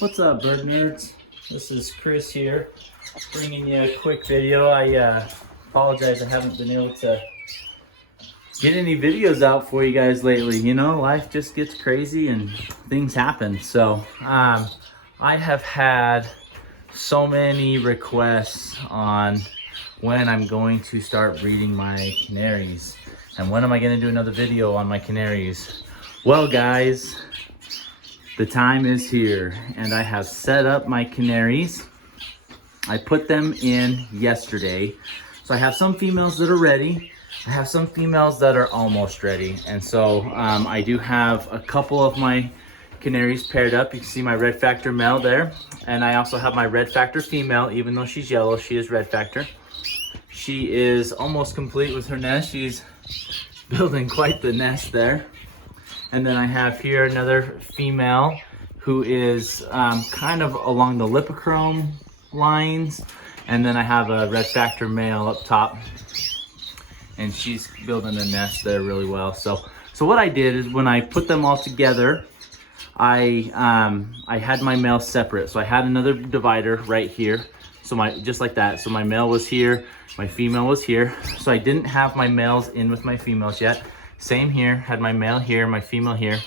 What's up, bird nerds? This is Chris here, bringing you a quick video. I apologize I haven't been able to get any videos out for you guys lately. You know, life just gets crazy and things happen. So I have had so many requests on when I'm going to start breeding my canaries and when am I going to do another video on my canaries. Well, guys, the time is here and I have set up my canaries. I put them in yesterday. So I have some females that are ready. I have some females that are almost ready. And so I do have a couple of my canaries paired up. You can see my red factor male there. And I also have my red factor female. Even though she's yellow, she is red factor. She is almost complete with her nest. She's building quite the nest there. And then I have here another female who is kind of along the lipochrome lines. And then I have a red factor male up top. And she's building a nest there really well. So what I did is when I put them all together, I had my males separate. So I had another divider right here. So just like that. So my male was here, my female was here. So I didn't have my males in with my females yet. Same here, had my male here, my female here,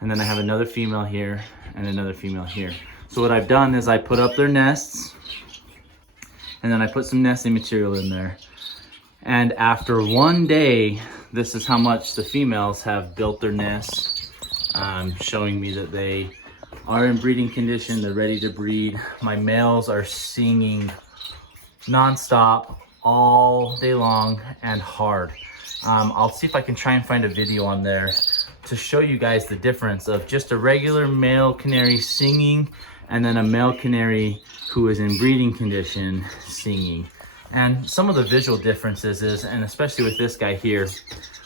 and then I have another female here and another female here. So what I've done is I put up their nests and then I put some nesting material in there. And after one day, this is how much the females have built their nests, showing me that they are in breeding condition, they're ready to breed. My males are singing nonstop all day long and hard. I'll see if I can try and find a video on there to show you guys the difference of just a regular male canary singing and then a male canary who is in breeding condition singing. And some of the visual differences is, and especially with this guy here,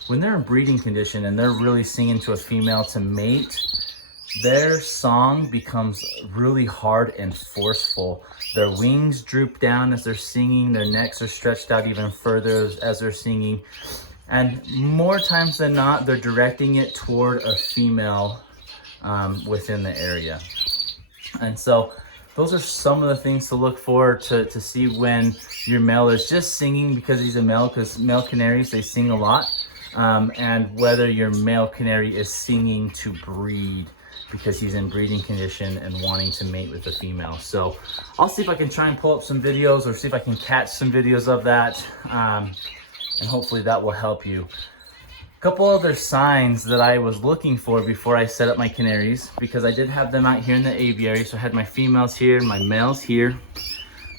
when they're in breeding condition and they're really singing to a female to mate, their song becomes really hard and forceful. Their wings droop down as they're singing, their necks are stretched out even further as they're singing. And more times than not, they're directing it toward a female within the area. And so those are some of the things to look for to see when your male is just singing because he's a male, because male canaries, they sing a lot. And whether your male canary is singing to breed because he's in breeding condition and wanting to mate with a female. So I'll see if I can try and pull up some videos or see if I can catch some videos of that. And hopefully that will help you. A couple other signs that I was looking for before I set up my canaries, because I did have them out here in the aviary. So I had my females here, my males here.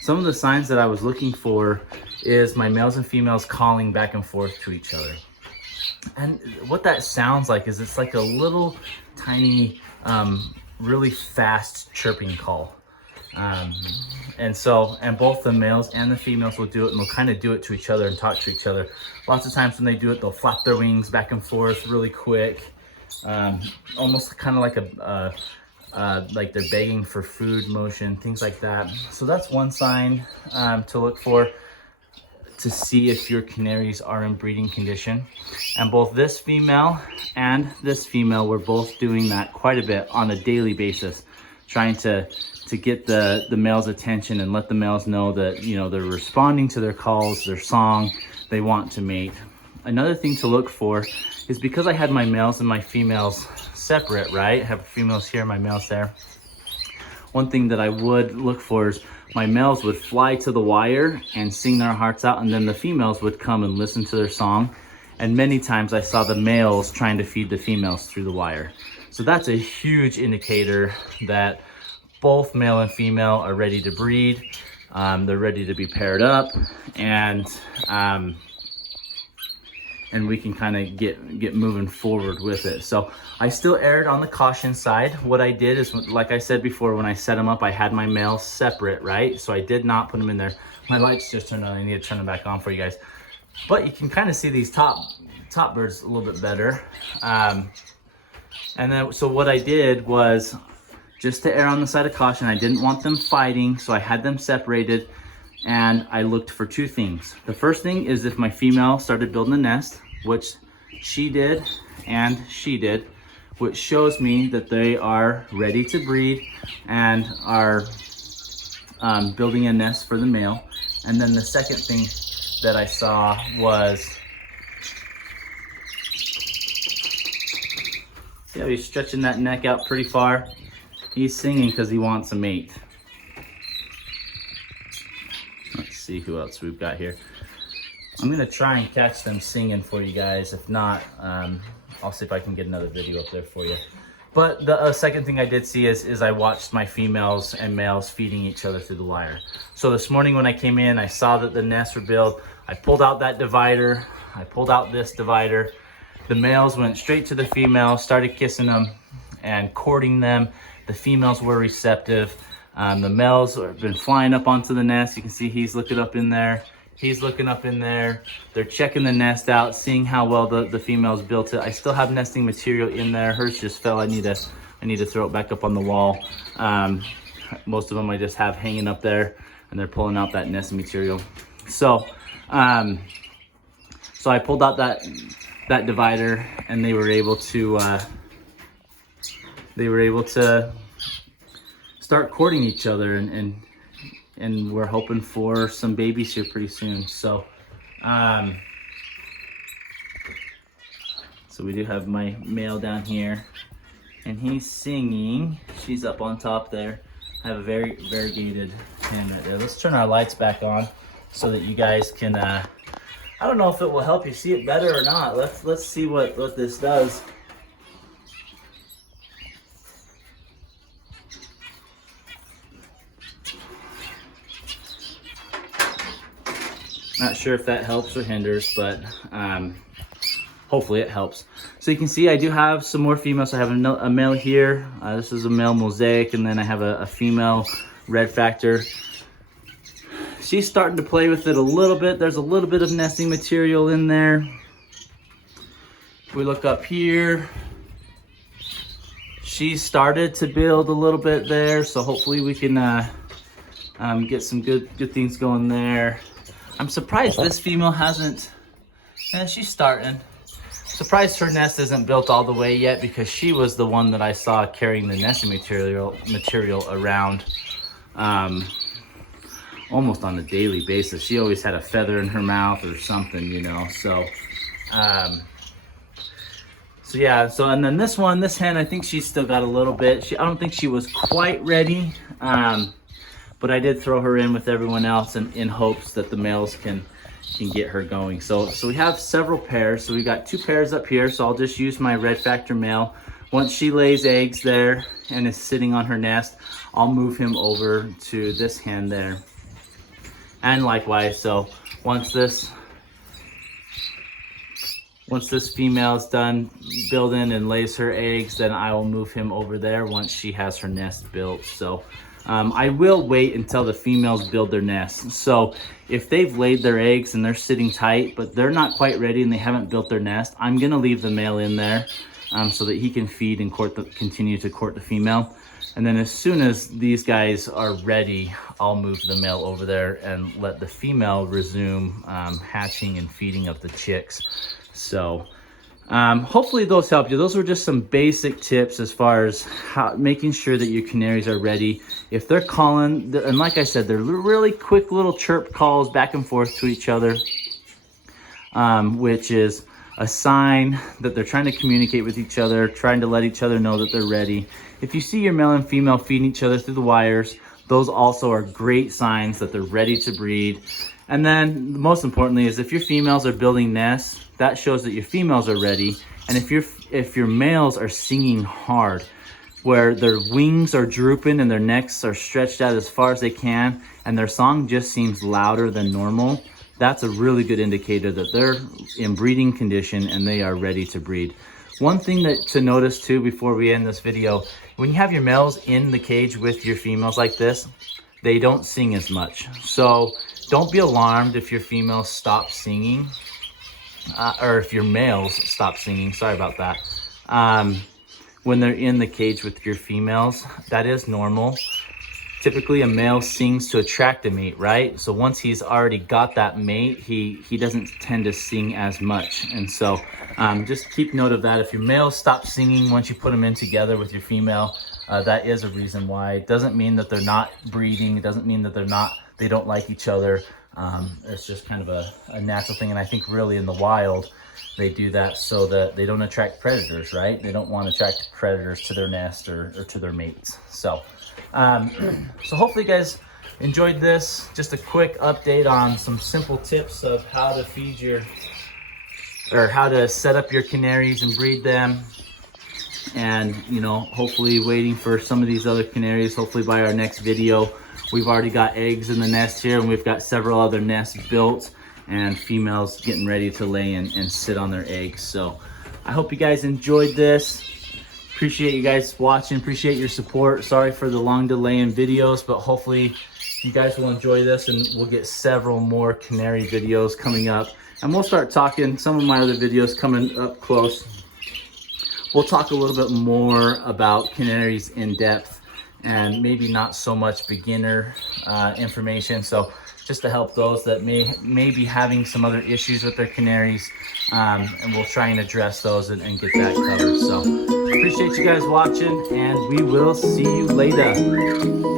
Some of the signs that I was looking for is my males and females calling back and forth to each other. And what that sounds like is it's like a little tiny, really fast chirping call. And both the males and the females will do it, and they'll kind of do it to each other and talk to each other. Lots of times when they do it, they'll flap their wings back and forth really quick, almost kind of like like they're begging for food motion, things like that. So that's one sign to look for to see if your canaries are in breeding condition. And both this female and this female were both doing that quite a bit on a daily basis, trying to get the male's attention and let the males know that, you know, they're responding to their calls, their song, they want to mate. Another thing to look for is because I had my males and my females separate, right? I have females here, my males there. One thing that I would look for is my males would fly to the wire and sing their hearts out, and then the females would come and listen to their song. And many times I saw the males trying to feed the females through the wire. So that's a huge indicator that both male and female are ready to breed. They're ready to be paired up, and we can kind of get moving forward with it. So I still erred on the caution side. What I did is, like I said before, when I set them up, I had my males separate, right? So I did not put them in there. My lights just turned on. I need to turn them back on for you guys. But you can kind of see these top birds a little bit better. And then, so what I did was, just to err on the side of caution, I didn't want them fighting, so I had them separated, and I looked for two things. The first thing is if my female started building a nest, which she did and she did. which shows me that they are ready to breed and are building a nest for the male. And then the second thing that I saw was, see how he's stretching that neck out pretty far? He's singing because he wants a mate. Let's see who else we've got here. I'm gonna try and catch them singing for you guys. If not, I'll see if I can get another video up there for you. But the second thing I did see is I watched my females and males feeding each other through the wire. So this morning when I came in, I saw that the nests were built. I pulled out that divider. I pulled out this divider. The males went straight to the females, started kissing them and courting them. The females were receptive. The males have been flying up onto the nest. You can see he's looking up in there. He's looking up in there. They're checking the nest out, seeing how well the females built it. I still have nesting material in there. Hers just fell. I need to throw it back up on the wall. Most of them I just have hanging up there, and they're pulling out that nesting material. So I pulled out that divider, and they were able to start courting each other, and we're hoping for some babies here pretty soon. So so we do have my male down here, and he's singing. She's up on top there. I have a very variegated hen right there. Let's turn our lights back on so that you guys can I don't know if it will help you see it better or not. Let's see what this does. Not sure if that helps or hinders, but hopefully it helps. So you can see I do have some more females. I have a male here. This is a male mosaic, and then I have a female red factor. She's starting to play with it a little bit. There's a little bit of nesting material in there. If we look up here, she started to build a little bit there, so hopefully we can get some good things going there. I'm surprised this female hasn't, she's starting. Surprised her nest isn't built all the way yet, because she was the one that I saw carrying the nesting material around almost on a daily basis. She always had a feather in her mouth or something, you know. So yeah, and then this hen, I think she's still got a little bit. I don't think she was quite ready. But I did throw her in with everyone else in hopes that the males can get her going. So we have several pairs. So we got 2 pairs up here. So I'll just use my red factor male. Once she lays eggs there and is sitting on her nest, I'll move him over to this hen there. And likewise, so once this female is done building and lays her eggs, then I will move him over there once she has her nest built. So I will wait until the females build their nest. So if they've laid their eggs and they're sitting tight, but they're not quite ready and they haven't built their nest, I'm gonna leave the male in there so that he can feed and continue to court the female. And then as soon as these guys are ready, I'll move the male over there and let the female resume hatching and feeding of the chicks. So hopefully those help you. Those were just some basic tips as far as making sure that your canaries are ready. If they're calling, and like I said, they're really quick little chirp calls back and forth to each other, which is a sign that they're trying to communicate with each other, trying to let each other know that they're ready. If you see your male and female feeding each other through the wires, those also are great signs that they're ready to breed. And then most importantly is if your females are building nests, that shows that your females are ready. And if your males are singing hard, where their wings are drooping and their necks are stretched out as far as they can, and their song just seems louder than normal, that's a really good indicator that they're in breeding condition and they are ready to breed. One thing to notice too before we end this video, when you have your males in the cage with your females like this, they don't sing as much. So don't be alarmed if your females stop singing, or if your males stop singing, sorry about that. When they're in the cage with your females, that is normal. typically a male sings to attract a mate, right? So once he's already got that mate, he doesn't tend to sing as much. And so just keep note of that. If your male stops singing once you put them in together with your female, that is a reason why. It doesn't mean that they're not breeding. It doesn't mean that they don't like each other. It's just kind of a natural thing. And I think really in the wild, they do that so that they don't attract predators, right? They don't want to attract predators to their nest or to their mates. So, so hopefully you guys enjoyed this. Just a quick update on some simple tips of how to feed how to set up your canaries and breed them. And, you know, hopefully waiting for some of these other canaries. Hopefully by our next video, we've already got eggs in the nest here, and we've got several other nests built, and females getting ready to lay and sit on their eggs. So I hope you guys enjoyed this. Appreciate you guys watching, appreciate your support. Sorry for the long delay in videos, but hopefully you guys will enjoy this, and we'll get several more canary videos coming up. And we'll start talking, some of my other videos coming up close. We'll talk a little bit more about canaries in depth, and maybe not so much beginner information. So just to help those that may be having some other issues with their canaries, and we'll try and address those and get that covered. So appreciate you guys watching, and we will see you later.